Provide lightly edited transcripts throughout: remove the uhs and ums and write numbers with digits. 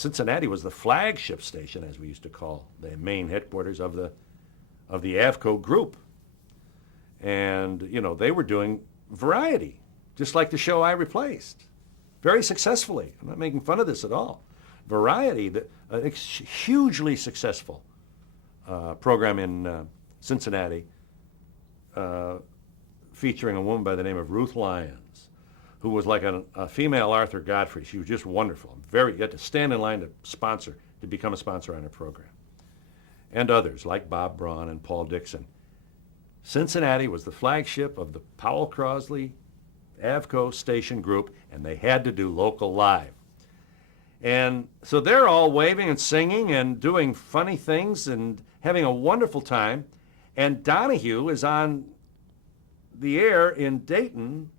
Cincinnati was the flagship station, as we used to call the main headquarters of the Avco group. And, you know, they were doing variety, just like the show I replaced, very successfully. I'm not making fun of this at all. Variety, a hugely successful program in Cincinnati, featuring a woman by the name of Ruth Lyons, who was like a female Arthur Godfrey. She was just wonderful. You had to stand in line to become a sponsor on her program. And others like Bob Braun and Paul Dixon. Cincinnati was the flagship of the Powell Crosley Avco station group, and they had to do local live. And so they're all waving and singing and doing funny things and having a wonderful time. And Donahue is on the air in Dayton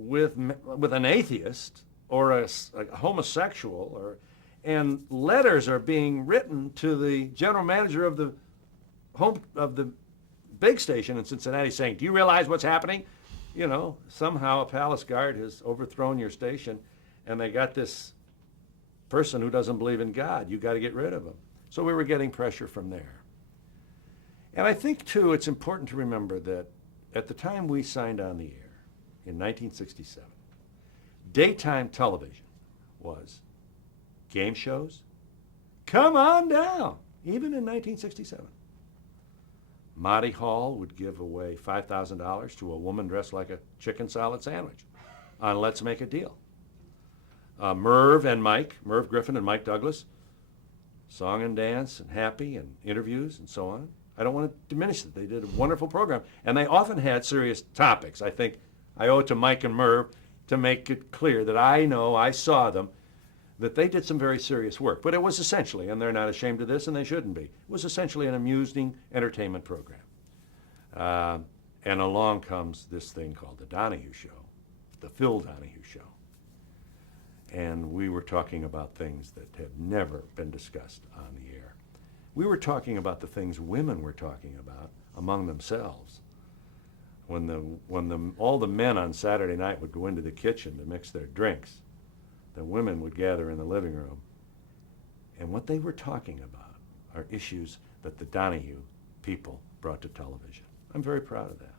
with an atheist or a homosexual, and letters are being written to the general manager of the big station in Cincinnati saying, "Do you realize what's happening? You know, somehow a palace guard has overthrown your station, and they got this person who doesn't believe in God. You got to get rid of him." So we were getting pressure from there. And I think, too, it's important to remember that at the time we signed on the air, in 1967, daytime television was game shows, come on down, even in 1967. Monty Hall would give away $5,000 to a woman dressed like a chicken salad sandwich on Let's Make a Deal. Merv Griffin and Mike Douglas, song and dance and happy and interviews and so on. I don't want to diminish it. They did a wonderful program, and they often had serious topics. I think I owe it to Mike and Merv to make it clear that I saw them, that they did some very serious work. But it was essentially, and they're not ashamed of this, and they shouldn't be, it was essentially an amusing entertainment program. And along comes this thing called the Donahue Show, the Phil Donahue Show. And we were talking about things that had never been discussed on the air. We were talking about the things women were talking about among themselves. When all the men on Saturday night would go into the kitchen to mix their drinks, the women would gather in the living room. And what they were talking about are issues that the Donahue people brought to television. I'm very proud of that.